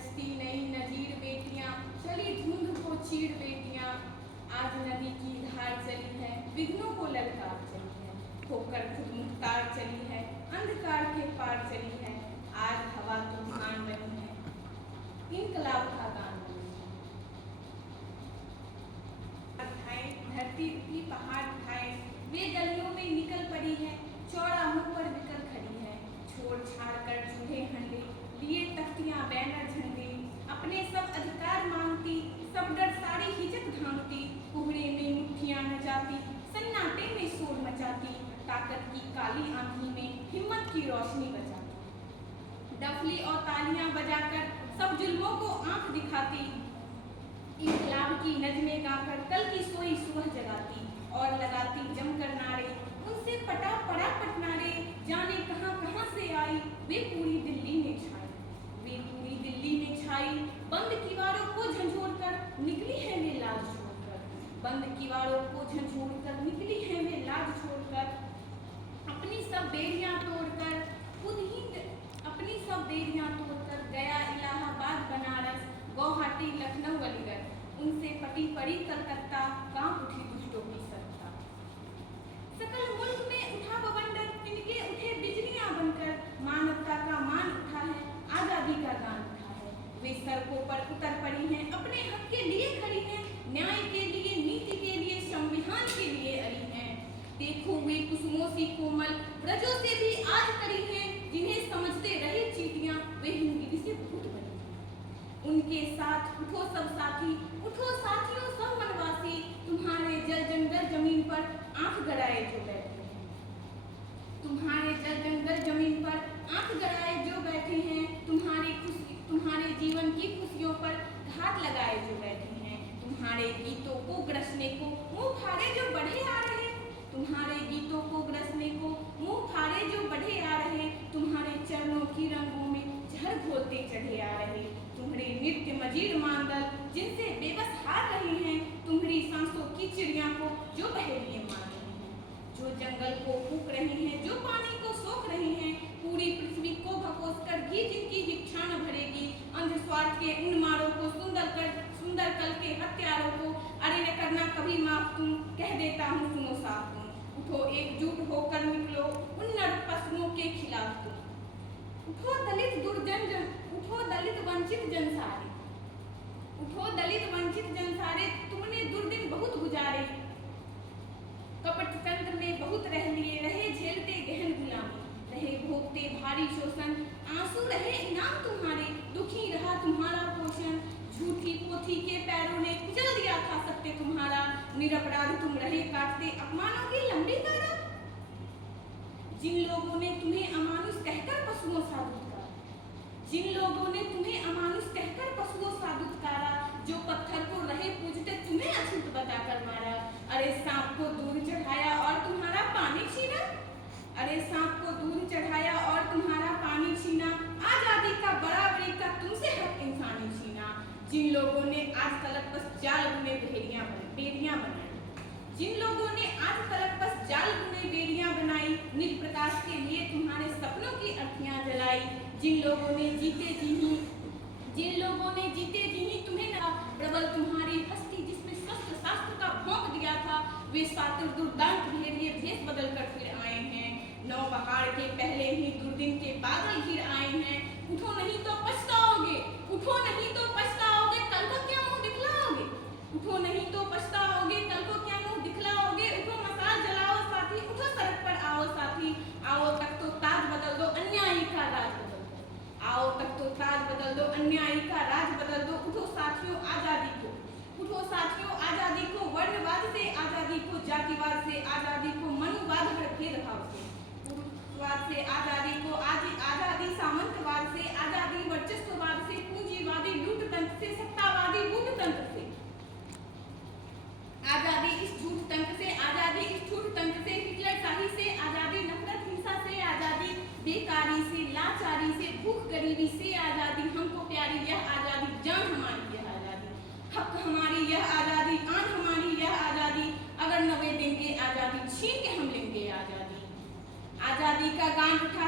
गरजती नई नजीर बेटियां, चली धुंध को चीर बेटियां। आज नदी की धार चली है, विघ्नों को ललकार चली है, होकर खुद मुख्तार चली है, अंधकार के पार चली है। आज हवा तूफान बनी है, इनकलाब का गान बनी है। धरती की पहाड़ उठाए, वे गलियों में निकल पड़ी है, चौड़ा मुंह पर बिकर खड़ी है। छोड़ छाड़ कर चूल्हे हंडे, लिए तख्तियां बैनर झंडे, अपने सब अधिकार मांगती, सब डर सारी हिचक भांगती। कोहरे में मुट्ठियां नचाती, सन्नाटे में शोर मचाती, ताकत की काली आंधी में हिम्मत की रोशनी बचाती। डफली और तालियां बजाकर सब जुल्मों को आंख दिखाती, इनकलाब की नज़में गाकर कल की सोई सुबह जगाती। और लगाती जमकर नारे, उनसे पटा पड़ा पटनारे, जाने कहां कहां से आई, वे पूरी दिल्ली में छाई, वे पूरी दिल्ली में छाई। बंद किवाड़ों को झंझोड़कर निकली है वे लाज छोड़कर, बंद किवाड़ों को झंझोड़कर निकली है वे लाज छोड़कर। अपनी सब बेड़ियां तोड़कर खुद ही अपनी सब बेड़ियां तोड़कर गया इलाहाबाद बनारस गुवाहाटी लखनऊ अलीगढ़, उनसे पटी पड़ी कलकत्ता, कांप उठी दुष्टों की सत्ता। सकल मुल्क में उठा बवंडर, इनके उठे बिजलियां बनकर, मानवता का मान उठा है, आजादी का गान उठा है। वे सड़कों पर उतर पड़ी हैं, अपने हक के लिए खड़ी हैं, न्याय के लिए, नीति के लिए, संविधान के लिए अड़ी हैं। देखो वे कुसुमों सी कोमल ब्रजों से भी आज कड़ी हैं, जिन्हें समझते रहे चीटियां, वे हिंदगी से बहुत बड़ी हैं। उनके साथ उठो सब साथी, उठो साथियों सब वनवासी, तुम्हारे जल जंगल जमीन पर आंख गड़ाए जो बैठे हैं, तुम्हारे जल जंगल जमीन पर आंख गड़ाए जो बैठे हैं। तुम्हारे जीवन की खुशियों पर घात लगाए जो बैठे हैं, तुम्हारे गीतों को ग्रसने को मुंह फाड़े जो बढ़े आ रहे, तुम्हारे गीतों को ग्रसने को मुंह फाड़े जो बढ़े आ रहे। तुम्हारे चरणों की रंगों में जहर घोलते चढ़े आ रहे, तुम्हारे नृत्य मजीर मांदल जिनसे बेबस हार रहे हैं, तुम्हारी सांसों की चिड़िया को जो बहेलिए मार रहे हैं, जो जंगल को फूंक रहे हैं, जो पानी को सोख रहे हैं। पूरी पृथ्वी को भकोस कर भी जिनकी इच्छा न भरेगी, अंध स्वार्थ के उन मारों को, सुंदर कल के हत्यारों को, अरे न करना कभी माफ तुम, कह देता हूँ सुनो साफ तुम। उठो एकजुट होकर निकलो उन नर पशुओं के खिलाफ तुम, उठो दलित उठो दलित वंचित जन सारे, उठो दलित वंचित जन सारे। तुमने दुर्दिन बहुत गुजारे, कपट तंत्र में बहुत रह लिए, रहे झेलते गहन गुलामी, रहे भोगते भारी शोषण, आंसू रहे इनाम तुम्हारे, दुखी रहा तुम्हारा पोषण। झूठी पोथी के पैरों ने कुचल दिया था सत्य तुम्हारा, निरपराध तुम रहे काटते अपमानों की लंबी कतार। जिन लोगों ने तुम्हें अमानुष कहकर पशुओं सा दुत्कारा, जिन लोगों ने तुम्हें अमानुष कहकर पशुओं सा दुत्कारा, जो पत्थर को रहे पूजते तुम्हें अछूत बताकर मारा। अरे सांप को दूध चढ़ाया और तुम्हारा पानी छीना, अरे सांप को दूध चढ़ाया और तुम्हारा पानी छीना। आजादी का बराबरी का तुमसे हक इंसानी छीना। जिन लोगों ने आज तलक बस जाल बुने बेड़ियां बनाई, जिन लोगों ने आज तलक बस जाल बुने बेड़ियां बनाई, निज प्रकाश के लिए तुम्हारे सपनों की अर्थियां जलाई। जिन लोगों ने जीते जी ही तुम्हें ना प्रबल तुम्हारी हस्ती, जिसमें शस्त्र शास्त्र का भोंक दिया था, वे सातिर दुर्दांत भेड़िए भेष बदल कर फिर आए हैं। नौ बहार के पहले ही दुर्दिन के बादल घिर आए हैं। उठो नहीं तो पछताओगे, उठो नहीं तो पछताओगे, कल को क्या मुंह दिखलाओगे, उठो नहीं तो पछताओगे, कल को क्या मुंह दिखलाओगे। उठो मसाल जलाओ साथी, उठो सड़क पर आओ साथी, आओ तक तो ताज बदल दो अन्यायी का राज बदल दो, आओ तक तो ताज बदल दो अन्यायी का राज बदल दो। उठो साथियों आजादी को, उठो साथियों आजादी को, वर्णवाद से आजादी को, जातिवाद से आजादी को, मनुवाद हर भेदभाव से, पुरुषवाद से आजादी को, आजादी सामंतवाद से, आजादी वर्चस्ववाद से, पूंजीवादी लूट तंत्र से, सत्तावादी बूट तंत्र से, आजादी इस झूठ तंत्र से, आजादी इस झूठ तंत्र से, हिटलरशाही से आजादी, नफरत हिंसा से आजादी, बेकारी से, लाचारी से, भूख गरीबी से आजादी। हमको प्यारी यह आजादी, जान हमारी यह आजादी, हक हमारी यह आजादी, आन हमारी यह आजादी। अगर न वे देंगे आजादी, छीन के हम लेंगे आजादी। आजादी का गान उठा